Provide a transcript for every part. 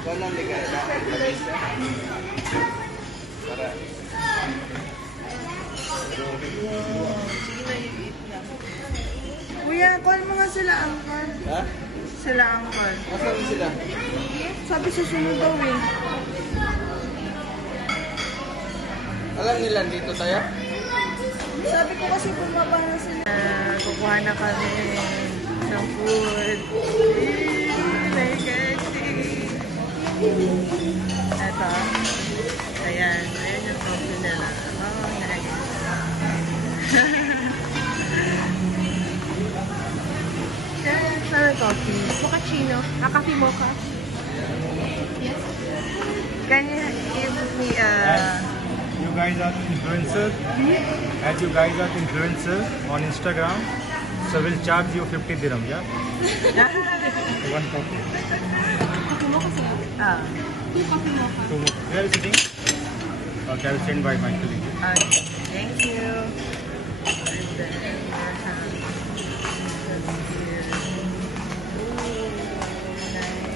Ikaw lang di ka dapat labis ka. Para. Sige na, i-eat na. Kuya, call mo nga sila, Angkor. Ha? Sila, Angkor. Asan sila? Sabi susunod daw eh. Alam nila dito tayo? Sabi ko kasi bumaba na sila. Kukuha na kami ng food. Ito. Ayan. Ayan yung coffee nila. Oh, nice. Sarap coffee. Mochaccino. Coffee mocha. Yes. Can you give me a... You guys are influencers. As you guys are influencers on Instagram, so we'll charge you 50 dirham, yeah? One coffee. Coffee mocha sir. Ah. Two coffee mocha. So, where is sitting? Okay, I'll send by my colleague. Okay. Thank you. And then, that's here. Ooh, nice.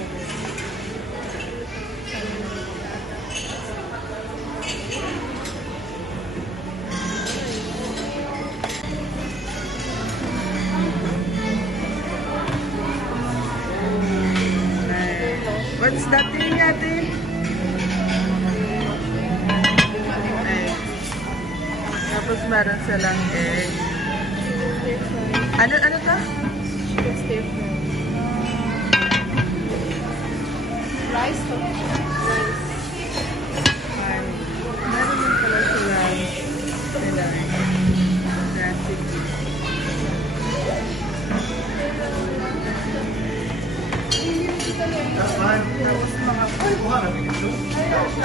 What's that thing natin? Egg. Tapos meron silang egg. Ano to? Rice. Meron din pala silang recipe. That's fine. Meron din silang desserts.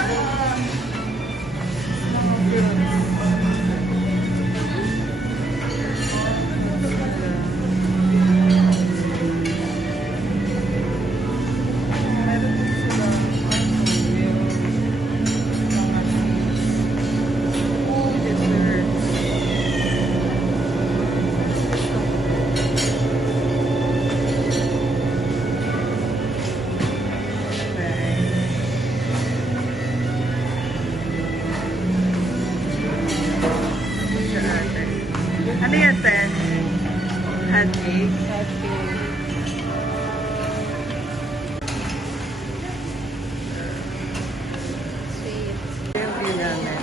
Ano yan, Ten? Hot cake? Yung view namin.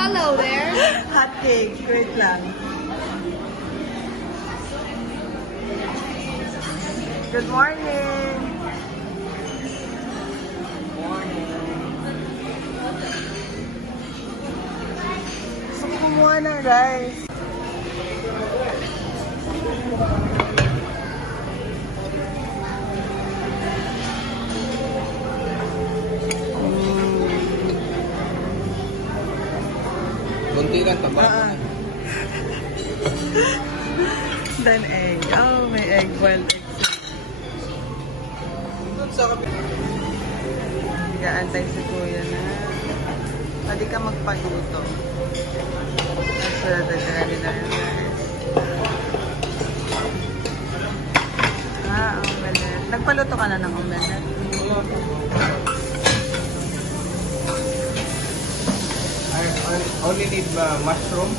Hello there. Hot cake. Wait lang. Good morning. Gusto ko kumuha ng rice. Kunti lang taba. Then egg. Oh, may egg. Boiled eggs. Doon sa kapit. Nag-aantay si Kuya na. Pwede ka magpaluto. Nasa ready na yung rice. Omelette. Nagpaluto ka na ng omelette. I only need mushroom,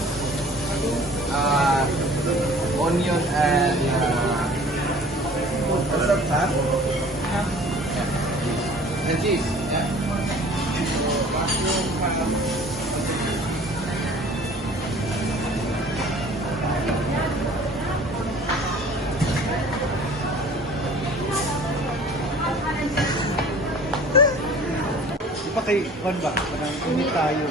onion, and what's that, huh? And cheese, yeah. So, mushroom, Pa kay Juan ba? Parang init tayo.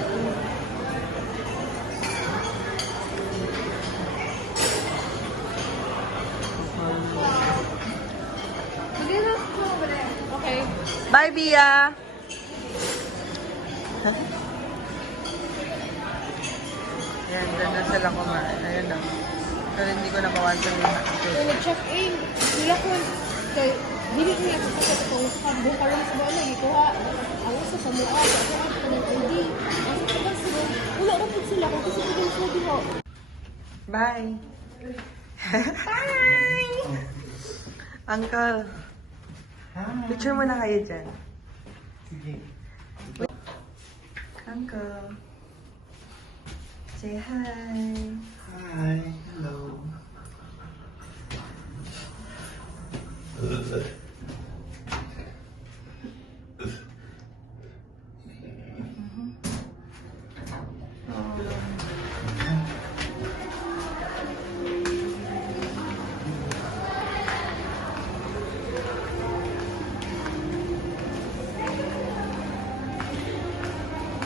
Okay. Bye, Bia! Yan, dyan na sila kumain. Ayun na. Pero hindi ko nakawansan yung So, nag-check-in. Sila ko, kay, dili niya sa sakit kung buka lang sa bala, ikuha. Ako sa samua, ako ang panag-ID. Ang sabi sila, wala rin po sila, kung kasi ko din sila diho. Bye! Uncle, picture mo na kayo dyan. Sige. Uncle, say hi. Hi. Hello.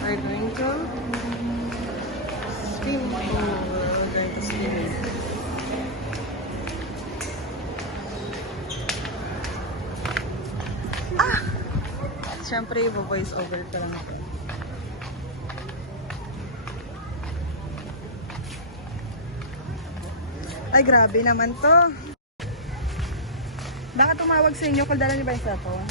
We're going to swimming pool. We're going to swim. Ah! Siyempre, voice over ka lang ako. Ay, grabe naman to. Baka tumawag sa inyo, kaldala niyo ba yung cellphone?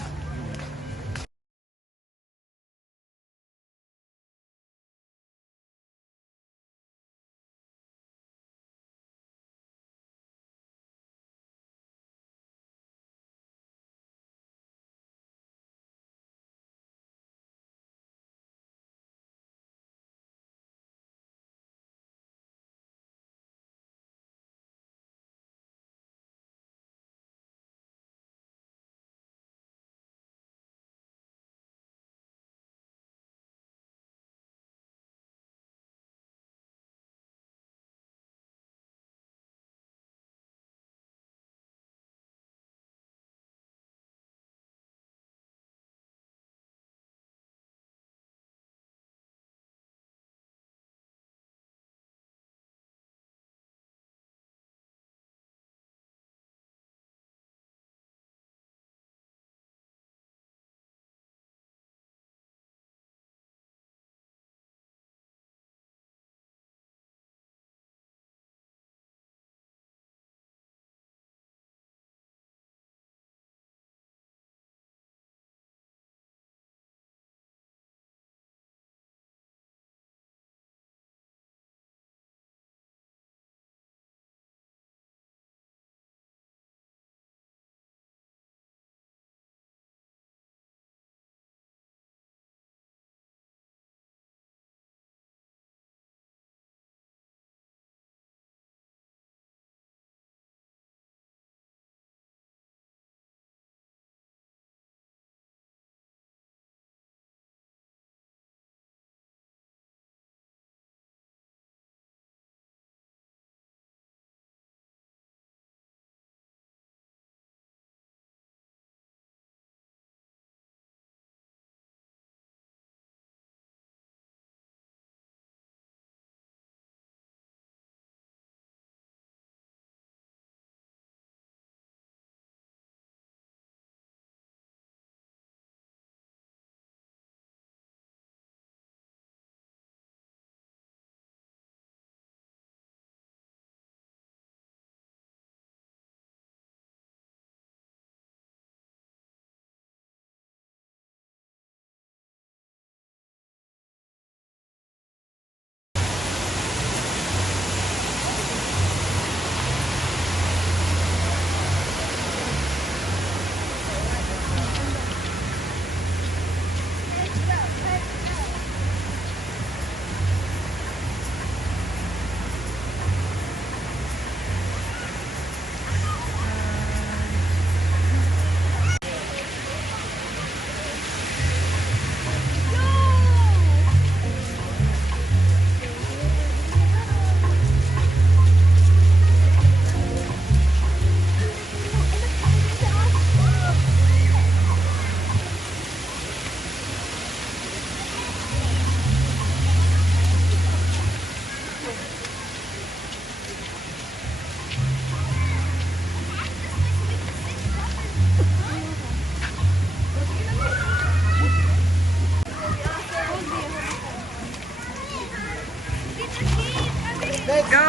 Let's go!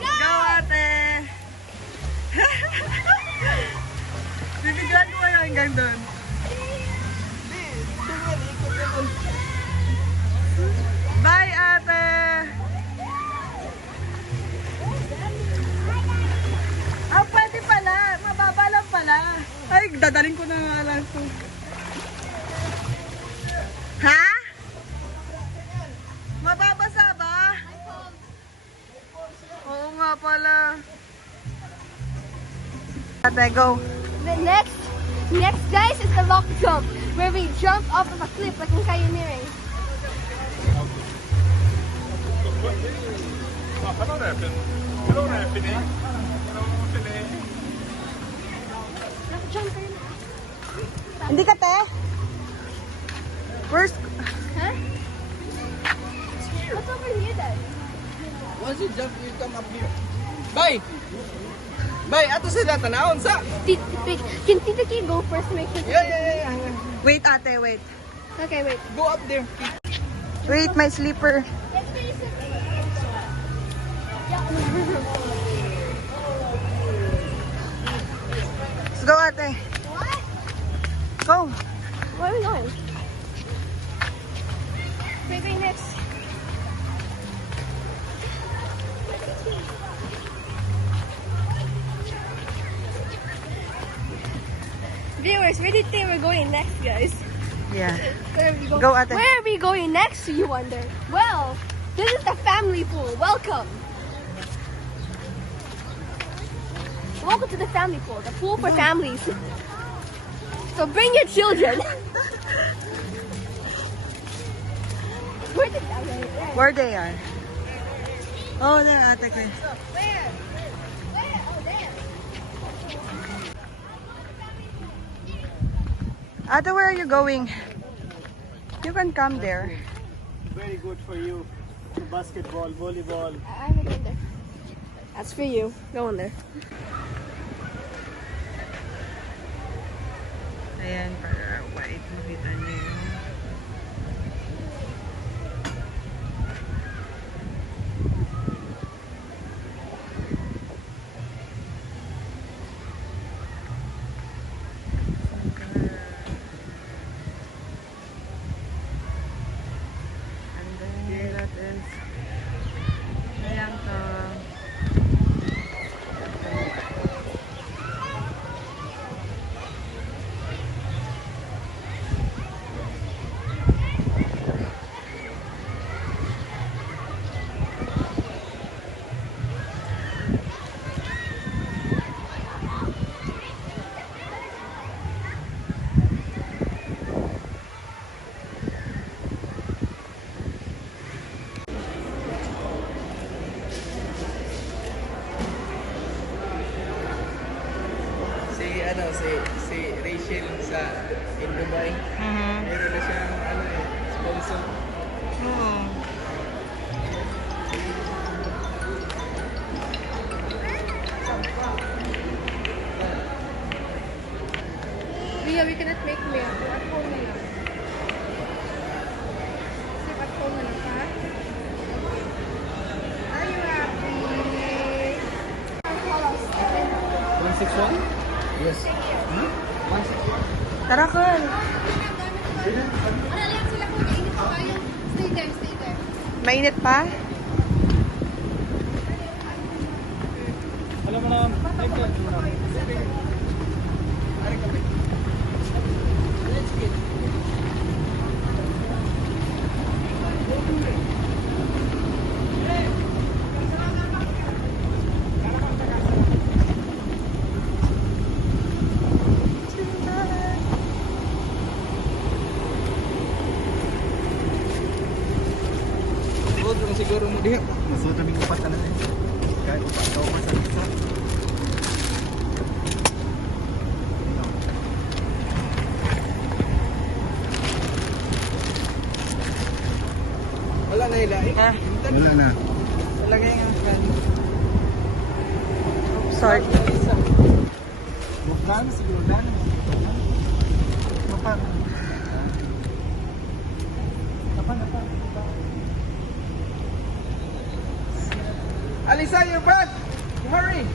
Go, ate! Bibigyan ko kayo hanggang doon. Bye, ate! Ha? Mababasa ba? Oo nga pala. Ate, go. The next guys is the rock jump, where we jump off of a cliff like in pioneering. Jump kayo na. Hindi ka, te? Where's... Huh? What's over here then? Once you jump, you come up here. Bye! Bye! Ato sila tanahon sa! Can Tita Kay go first to make sure? Yeah. Wait, ate, wait. Okay, wait. Go up there. Wait, my sleeper. Let's go, ate. What? Go. Where are we going? Wait, next. Viewers, where do you think we're going next, guys? Yeah. Where are we going? Go, ate. Where are we going next, you wonder? Well, this is the family pool. Welcome. Welcome to the family pool, the pool for families. So bring your children. Where did that go? Where they are? Oh, there, ate. Okay. Where? Oh, there. Ate, where are you going? You can come there. Very good for you. Basketball, volleyball. I haven't been there. That's for you. Go in there. Ayan, para white. Nakita niyo yun. And then that is ayan ka. Si Rachel sa in Dubai. Meron na siyang sponsor. Oo. Ria, we cannot make mail. At home na lang. Sip at home na lang, ha? Are you happy? Call us. 161? Yes. Tara, Carl. Ano lang sila kung mainit pa kayo? Stay there. Mainit pa? Alam mo na, Good lang siguro mo diha. Masuot na upat na natin. Kahit upat daw pa sa isa. Wala na hila eh. Wala na. Lagay nga fan. Sorry. Bukan, siguro dan. Kapan? Kapan? Alisa, your bag! Hurry!